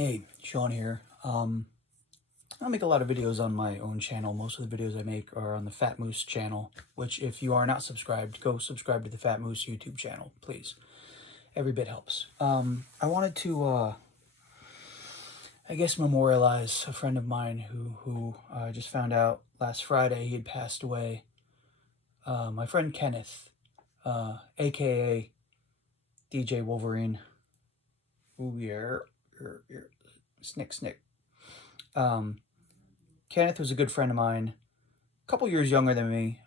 Hey, Sean here. I make a lot of videos on my own channel. Most of the videos I make are on the Fat Moose channel, which if you are not subscribed, go subscribe to the Fat Moose YouTube channel, please. Every bit helps. I wanted to, I guess, memorialize a friend of mine who I just found out last Friday he had passed away. My friend Kenneth, aka DJ Wolverine. Ooh, yeah, snick, snick. Kenneth was a good friend of mine, a couple years younger than me.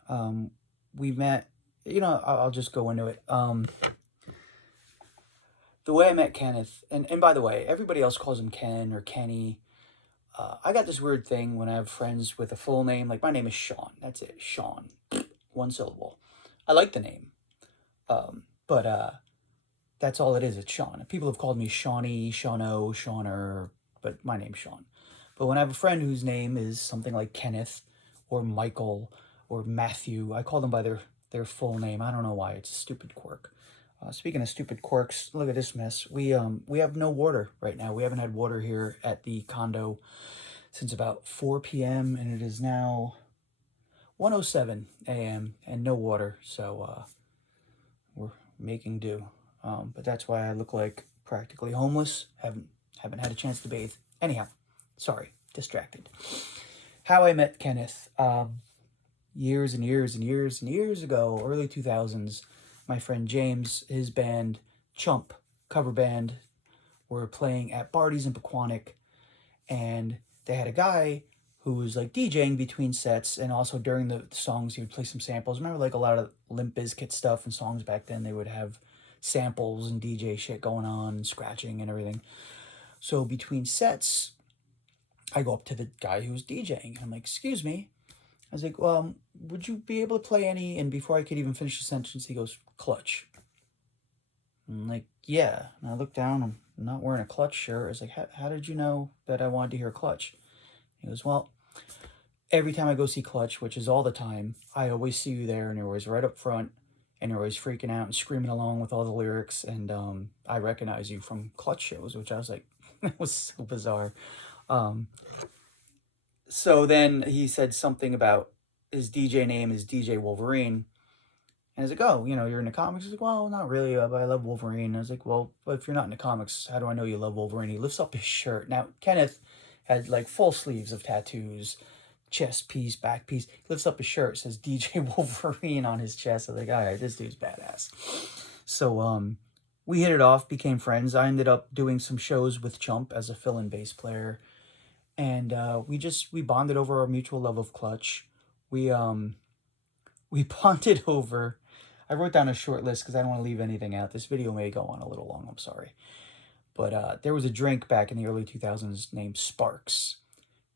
We met, I'll just go into it. The way I met Kenneth, and by the way, everybody else calls him Ken or Kenny. I got this weird thing when I have friends with a full name, like my name is Sean. That's it, Sean. One syllable. I like the name, but that's all it is. It's Sean. People have called me Shawnee, Shauno, Shauner, but my name's Sean. But when I have a friend whose name is something like Kenneth or Michael or Matthew, I call them by their full name. I don't know why. It's a stupid quirk. Speaking of stupid quirks, look at this mess. We have no water right now. We haven't had water here at the condo since about 4 p.m. and it is now 1:07 a.m. and no water. So we're making do. But that's why I look like practically homeless. Haven't had a chance to bathe. Anyhow, sorry, distracted. How I met Kenneth, years and years and years and years ago, early 2000s, my friend James, his band, Chump, cover band, were playing at Barty's in Pequannock, and they had a guy who was like DJing between sets, and also during the songs he would play some samples. Remember, like a lot of Limp Bizkit stuff and songs back then, they would have samples and DJ shit going on, and scratching and everything. So between sets, I go up to the guy who was DJing. I'm like, "Excuse me." I was like, would you be able to play any? And before I could even finish the sentence, he goes, "Clutch." I'm like, "Yeah." And I look down, I'm not wearing a Clutch shirt. I was like, how did you know that I wanted to hear Clutch? He goes, "Well, every time I go see Clutch, which is all the time, I always see you there, and you're always right up front, and you're always freaking out and screaming along with all the lyrics, and I recognize you from Clutch shows," which I was like, that was so bizarre. Um, so then he said something about his DJ name is DJ Wolverine. And I was like, "Oh, you're in the comics?" He's like, "Well, not really, but I love Wolverine." And I was like, "Well, but if you're not in the comics, how do I know you love Wolverine?" He lifts up his shirt. Now, Kenneth had like full sleeves of tattoos, chest piece, back piece. He lifts up his shirt, says DJ Wolverine on his chest. I was like, all right, this dude's badass. So we hit it off, became friends. I ended up doing some shows with Chump as a fill-in bass player. And we bonded over our mutual love of Clutch. We bonded over. I wrote down a short list because I don't want to leave anything out. This video may go on a little long. I'm sorry, but there was a drink back in the early 2000s named Sparks.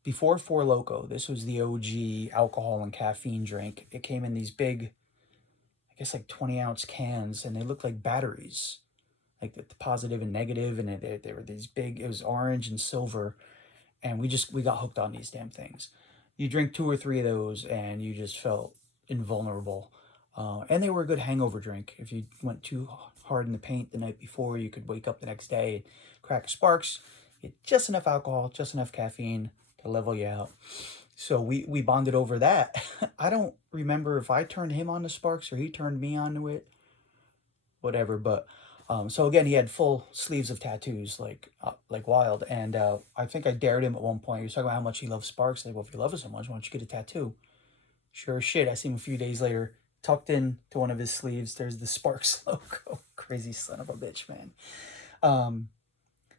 Before Four Loko, this was the OG alcohol and caffeine drink. It came in these big, I guess like 20-ounce cans, and they looked like batteries, like the positive and negative, and they were these big. It was orange and silver, and we got hooked on these damn things. You drink 2 or 3 of those, and you just felt invulnerable. And they were a good hangover drink. If you went too hard in the paint the night before, you could wake up the next day, crack Sparks, get just enough alcohol, just enough caffeine to level you out. So we bonded over that. I don't remember if I turned him on to Sparks or he turned me on to it. Whatever, but so again, he had full sleeves of tattoos, like wild. And I think I dared him at one point. He was talking about how much he loves Sparks. Like, well, if you love it so much, why don't you get a tattoo? Sure as shit, I see him a few days later, tucked in to one of his sleeves. There's the Sparks logo. Crazy son of a bitch, man.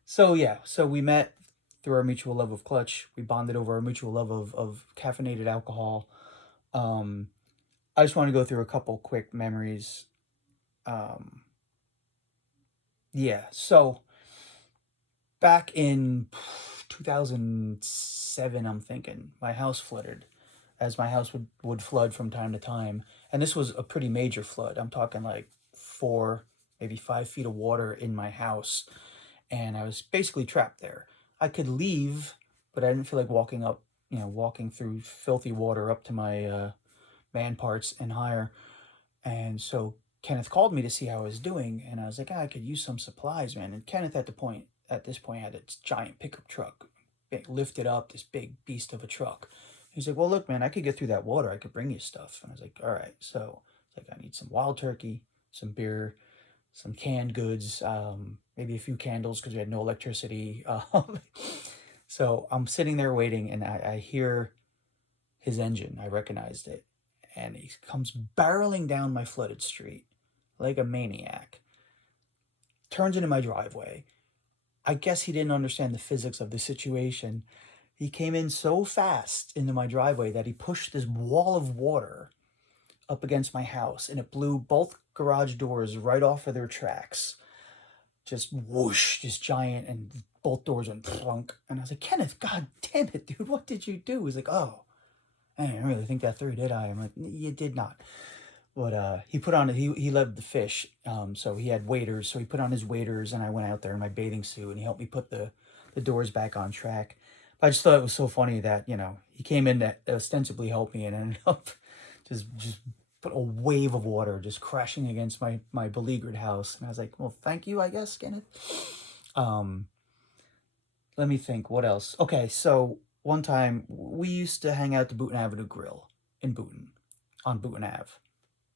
So yeah, so we met through our mutual love of Clutch. We bonded over our mutual love of caffeinated alcohol. I just want to go through a couple quick memories. Yeah, so back in 2007, I'm thinking, my house flooded, as my house would flood from time to time. And this was a pretty major flood. I'm talking like 4, maybe 5 feet of water in my house. And I was basically trapped there. I could leave, but I didn't feel like walking through filthy water up to my man parts and higher. And so Kenneth called me to see how I was doing, and I was like, I could use some supplies, man. And Kenneth at this point had its giant pickup truck, lifted up, this big beast of a truck. He's like, well, look, man, I could get through that water. I could bring you stuff. And I was like, all right. So it's like, I need some wild turkey, some beer, some canned goods, maybe a few candles because we had no electricity. So I'm sitting there waiting, and I hear his engine. I recognized it. And he comes barreling down my flooded street like a maniac, turns into my driveway. I guess he didn't understand the physics of the situation. He came in so fast into my driveway that he pushed this wall of water up against my house, and it blew both garage doors right off of their tracks. Just whoosh, just giant, and both doors went plunk. And I was like, Kenneth, god damn it, dude, what did you do? He's like, oh, I didn't really think that through, did I? I'm like, you did not. But he put on, he loved the fish, so he had waders. So he put on his waders, and I went out there in my bathing suit, and he helped me put the doors back on track. But I just thought it was so funny that, he came in to ostensibly help me and ended up just put a wave of water just crashing against my beleaguered house. And I was like, well, thank you, I guess, Kenneth. Let me think, what else? Okay, so one time we used to hang out at the Boonton Avenue Grill in Boonton, on Boonton Ave.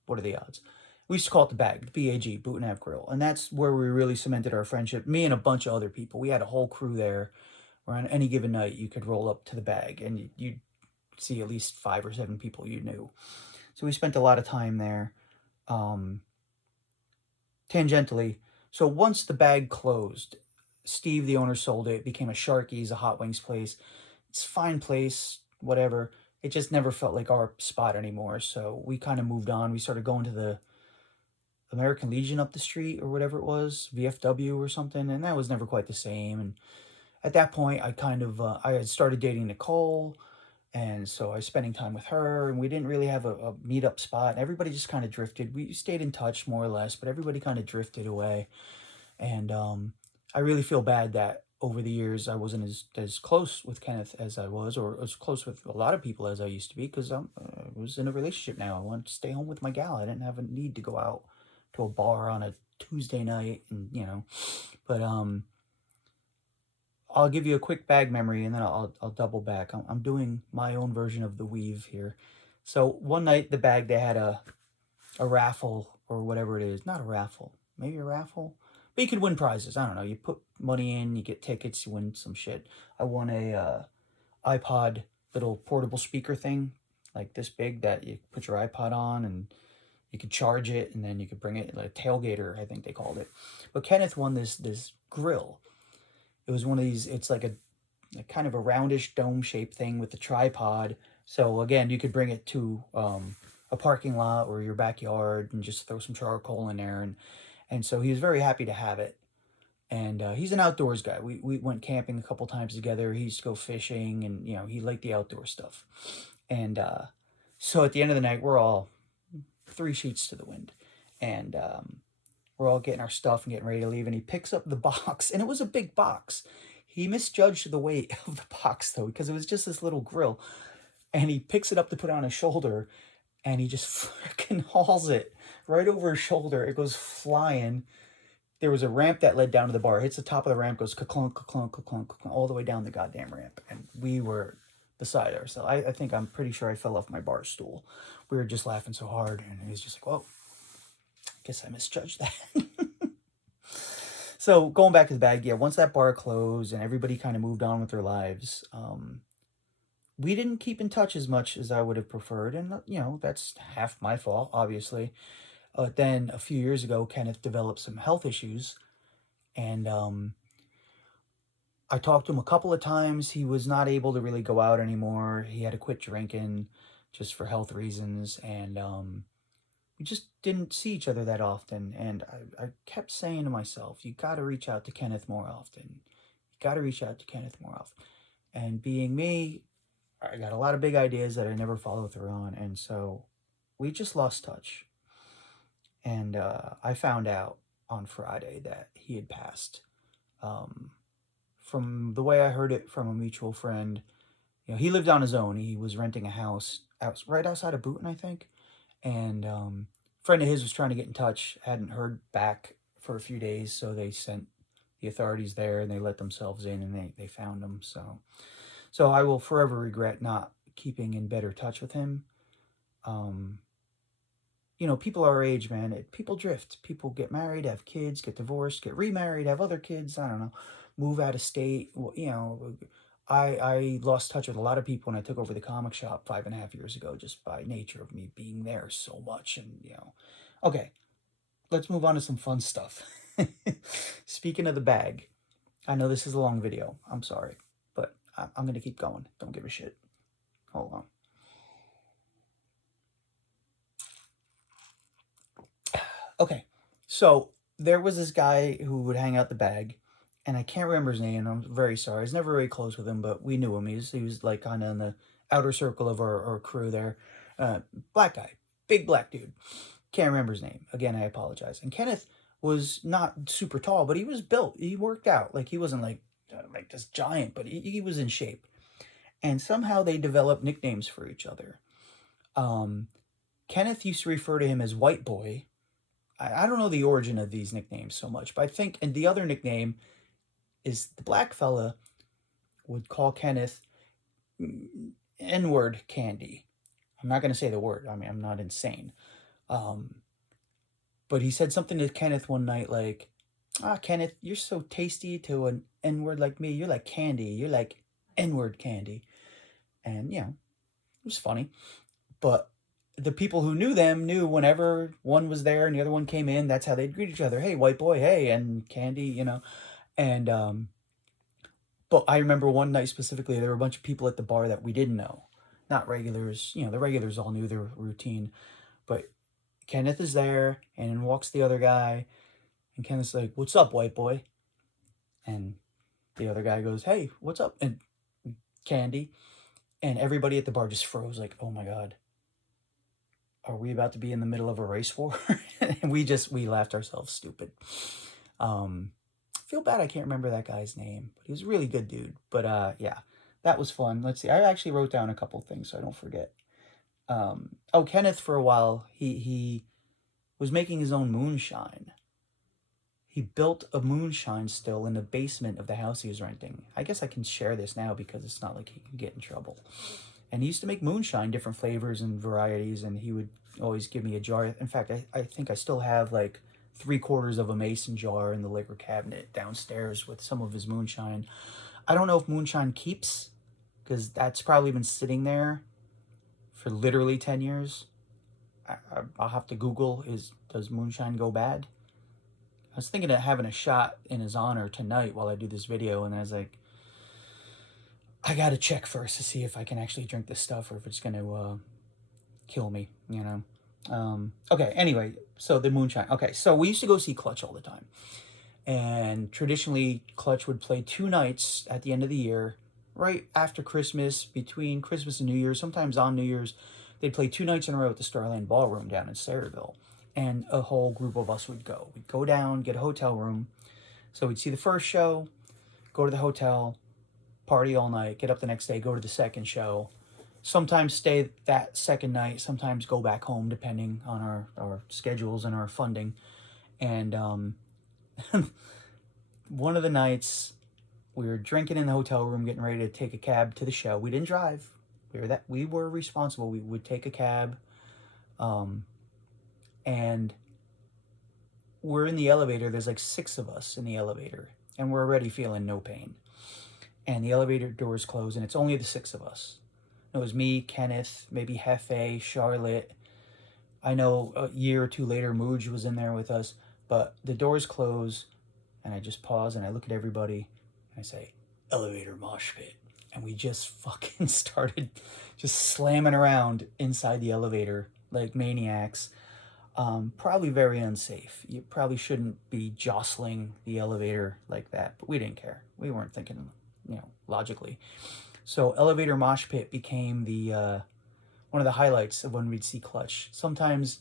What are the odds? We used to call it the Bag, the B-A-G, Boonton Ave Grill. And that's where we really cemented our friendship. Me and a bunch of other people. We had a whole crew there where on any given night you could roll up to the Bag and you'd see at least 5 or 7 people you knew. So we spent a lot of time there. Tangentially, so once the Bag closed, Steve, the owner, sold it. It became a Sharky's, a hot wings place. It's a fine place, whatever. It just never felt like our spot anymore. So we kind of moved on. We started going to the American Legion up the street or whatever it was, VFW or something, and that was never quite the same. And at that point, I had started dating Nicole, and so I was spending time with her, and we didn't really have a meetup spot. And everybody just kind of drifted. We stayed in touch more or less, but everybody kind of drifted away. And I really feel bad that over the years I wasn't as close with Kenneth as I was, or as close with a lot of people as I used to be, because I was in a relationship now. I wanted to stay home with my gal. I didn't have a need to go out to a bar on a Tuesday night, and but I'll give you a quick bag memory, and then I'll double back. I'm doing my own version of the weave here. So one night the Bag, they had a raffle or whatever it is. Not a raffle, maybe a raffle, but you could win prizes. I don't know. You put money in, you get tickets, you win some shit. I won a iPod little portable speaker thing, like this big, that you put your iPod on and you could charge it, and then you could bring it, like a tailgater, I think they called it. But Kenneth won this grill. It was one of these, it's like a kind of a roundish dome-shaped thing with a tripod. So again, you could bring it to a parking lot or your backyard and just throw some charcoal in there. And so he was very happy to have it. And he's an outdoors guy. We went camping a couple times together. He used to go fishing, and, he liked the outdoor stuff. And so at the end of the night, we're all 3 sheets to the wind. And we're all getting our stuff and getting ready to leave, and he picks up the box, and it was a big box. He misjudged the weight of the box, though, because it was just this little grill, and he picks it up to put it on his shoulder, and he just freaking hauls it right over his shoulder. It goes flying. There was a ramp that led down to the bar. It hits the top of the ramp, goes ka-clunk, ka-clunk, ka-clunk, ka-clunk, all the way down the goddamn ramp, and we were beside ourselves. I'm pretty sure I fell off my bar stool. We were just laughing so hard, and he was just like, whoa. Guess I misjudged that. So going back to the Bag, yeah, once that bar closed and everybody kind of moved on with their lives, we didn't keep in touch as much as I would have preferred. And, that's half my fault, obviously. Then a few years ago, Kenneth developed some health issues. And I talked to him a couple of times. He was not able to really go out anymore. He had to quit drinking just for health reasons. And we just didn't see each other that often. And I kept saying to myself, you got to reach out to Kenneth more often. You got to reach out to Kenneth more often. And being me, I got a lot of big ideas that I never follow through on. And so we just lost touch. And I found out on Friday that he had passed. From the way I heard it from a mutual friend, he lived on his own. He was renting a house right outside of Boonton, I think. And a friend of his was trying to get in touch, hadn't heard back for a few days, so they sent the authorities there, and they let themselves in, and they found him. So I will forever regret not keeping in better touch with him. Um, people our age, man, people drift. People get married, have kids, get divorced, get remarried, have other kids. I don't know, move out of state. I lost touch with a lot of people when I took over the comic shop 5.5 years ago, just by nature of me being there so much. And okay, let's move on to some fun stuff. Speaking of the bag, I know this is a long video. I'm sorry, but I'm gonna keep going. Don't give a shit. Hold on. Okay, so there was this guy who would hang out the bag, and I can't remember his name. I'm very sorry. I was never very close with him, but we knew him. He was like kind of in the outer circle of our crew there. Black guy, big black dude. Can't remember his name. Again, I apologize. And Kenneth was not super tall, but he was built. He worked out. Like he wasn't like this giant, but he was in shape. And somehow they developed nicknames for each other. Kenneth used to refer to him as White Boy. I don't know the origin of these nicknames so much, but I think, and the other nickname is the black fella would call Kenneth N-word Candy. I'm not going to say the word. I mean, I'm not insane. But he said something to Kenneth one night like, Kenneth, you're so tasty to an N-word like me. You're like candy. You're like N-word candy. And, it was funny. But the people who knew them knew whenever one was there and the other one came in, that's how they'd greet each other. Hey, white boy, hey, and candy, And, but I remember one night specifically, there were a bunch of people at the bar that we didn't know. Not regulars, the regulars all knew their routine. But Kenneth is there, and in walks the other guy, and Kenneth's like, "What's up, white boy?" And the other guy goes, "Hey, what's up?" And Candy. And everybody at the bar just froze, like, "Oh my God. Are we about to be in the middle of a race war?" And we laughed ourselves stupid. Feel bad I can't remember that guy's name, but he was a really good dude. But yeah, that was fun. Let's see. I actually wrote down a couple things so I don't forget. Kenneth, for a while, he was making his own moonshine. He built a moonshine still in the basement of the house he was renting. I guess I can share this now because it's not like he can get in trouble. And he used to make moonshine, different flavors and varieties, and he would always give me a jar. In fact, I think I still have like 3/4 of a mason jar in the liquor cabinet downstairs with some of his moonshine. I don't know if moonshine keeps, because that's probably been sitting there for literally 10 years. I'll have to Google, does moonshine go bad? I was thinking of having a shot in his honor tonight while I do this video, and I was like, I gotta check first to see if I can actually drink this stuff or if it's gonna kill me, Okay, anyway, so the moonshine. Okay, so we used to go see Clutch all the time. And traditionally, Clutch would play 2 nights at the end of the year, right after Christmas, between Christmas and New Year's, sometimes on New Year's. They'd play 2 nights in a row at the Starland Ballroom down in Sayreville. And a whole group of us would go. We'd go down, get a hotel room. So we'd see the first show, go to the hotel, party all night, get up the next day, go to the second show. Sometimes stay that second night, sometimes go back home, depending on our schedules and our funding. And one of the nights, we were drinking in the hotel room, getting ready to take a cab to the show. We didn't drive. We were responsible. We would take a cab. And we're in the elevator. There's like 6 of us in the elevator. And we're already feeling no pain. And the elevator doors close, and it's only the 6 of us. It was me, Kenneth, maybe Hefe, Charlotte. I know a year or 2 later, Mooj was in there with us. But the doors close, and I just pause, and I look at everybody, and I say, "Elevator mosh pit." And we just fucking started just slamming around inside the elevator like maniacs. Probably very unsafe. You probably shouldn't be jostling the elevator like that, but we didn't care. We weren't thinking, logically. So elevator mosh pit became the one of the highlights of when we'd see Clutch. Sometimes,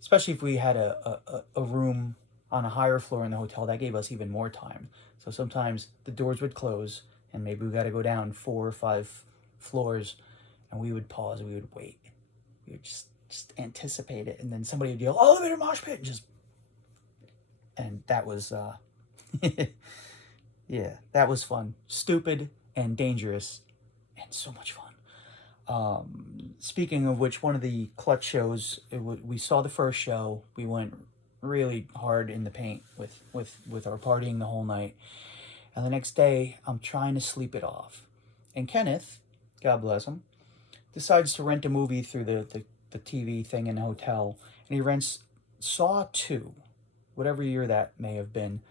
especially if we had a room on a higher floor in the hotel, that gave us even more time. So sometimes the doors would close, and maybe we got to go down 4 or 5 floors, and we would pause and we would wait. We would just anticipate it, and then somebody would yell, "Elevator mosh pit!" And that was Yeah, that was fun. Stupid and dangerous and so much fun. Speaking of which, one of the clutch shows, we saw the first show. We went really hard in the paint with our partying the whole night. And the next day, I'm trying to sleep it off. And Kenneth, God bless him, decides to rent a movie through the TV thing in a hotel. And he rents Saw 2, whatever year that may have been.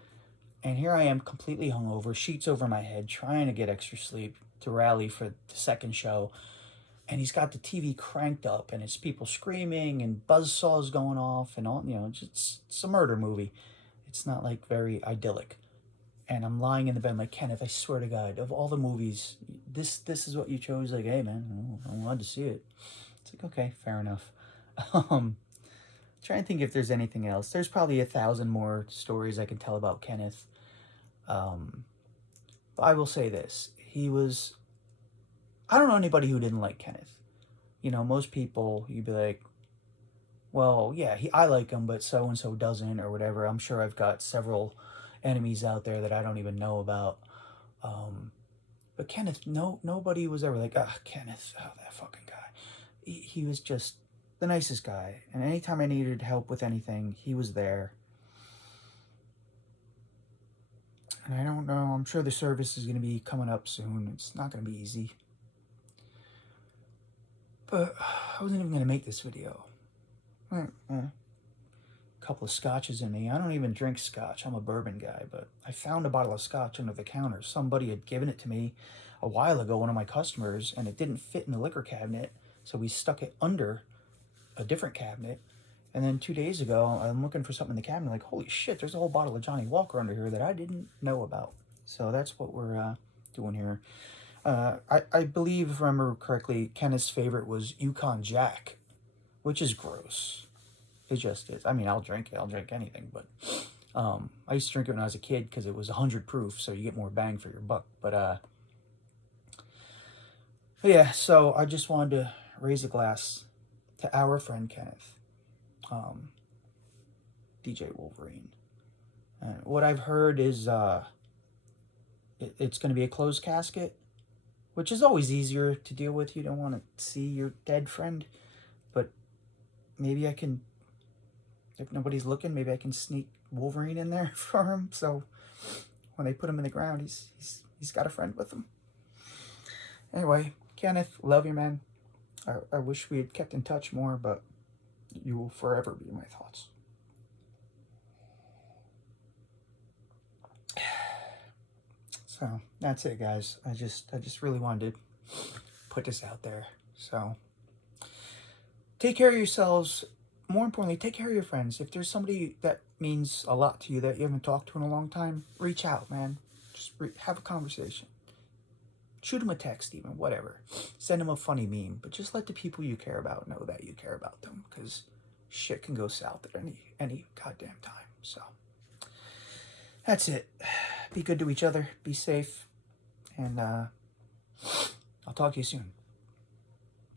And here I am completely hungover, sheets over my head, trying to get extra sleep to rally for the second show. And he's got the TV cranked up, and it's people screaming and buzzsaws going off and all. It's a murder movie. It's not like very idyllic. And I'm lying in the bed, like, Kenneth, I swear to God, of all the movies, this is what you chose. Like, hey man, I wanted to see it. It's like, okay, fair enough. Trying to think if there's anything else. There's probably 1,000 more stories I can tell about Kenneth. But I will say this: I don't know anybody who didn't like Kenneth. Most people, you'd be like, well, yeah, I like him, but so and so doesn't, or whatever. I'm sure I've got several enemies out there that I don't even know about. But Kenneth, nobody was ever like, Kenneth, that fucking guy. He was just the nicest guy, and anytime I needed help with anything, he was there. And I don't know, I'm sure the service is going to be coming up soon. It's not going to be easy. But I wasn't even going to make this video. A couple of scotches in me. I don't even drink scotch. I'm a bourbon guy, but I found a bottle of scotch under the counter. Somebody had given it to me a while ago, one of my customers, and it didn't fit in the liquor cabinet, so we stuck it under a different cabinet. And then 2 days ago, I'm looking for something in the cabinet, like, holy shit, there's a whole bottle of Johnny Walker under here that I didn't know about. So that's what we're doing here. I believe, if I remember correctly, Kenneth's favorite was Yukon Jack, which is gross. It just is. I mean, I'll drink it. I'll drink anything, but I used to drink it when I was a kid because it was 100 proof, so you get more bang for your buck. But yeah, so I just wanted to raise a glass to our friend Kenneth, DJ Wolverine. What I've heard is it's going to be a closed casket, which is always easier to deal with. You don't want to see your dead friend, but maybe I can, if nobody's looking, maybe I can sneak Wolverine in there for him, so when they put him in the ground, he's got a friend with him. Anyway, Kenneth, love you, man. I wish we had kept in touch more, but you will forever be in my thoughts. So that's it, guys. I just really wanted to put this out there. So take care of yourselves. More importantly, take care of your friends. If there's somebody that means a lot to you that you haven't talked to in a long time, reach out, man. Just have a conversation. Shoot them a text, even, whatever. Send them a funny meme, but just let the people you care about know that you care about them, because shit can go south at any goddamn time. So that's it. Be good to each other. Be safe. And I'll talk to you soon.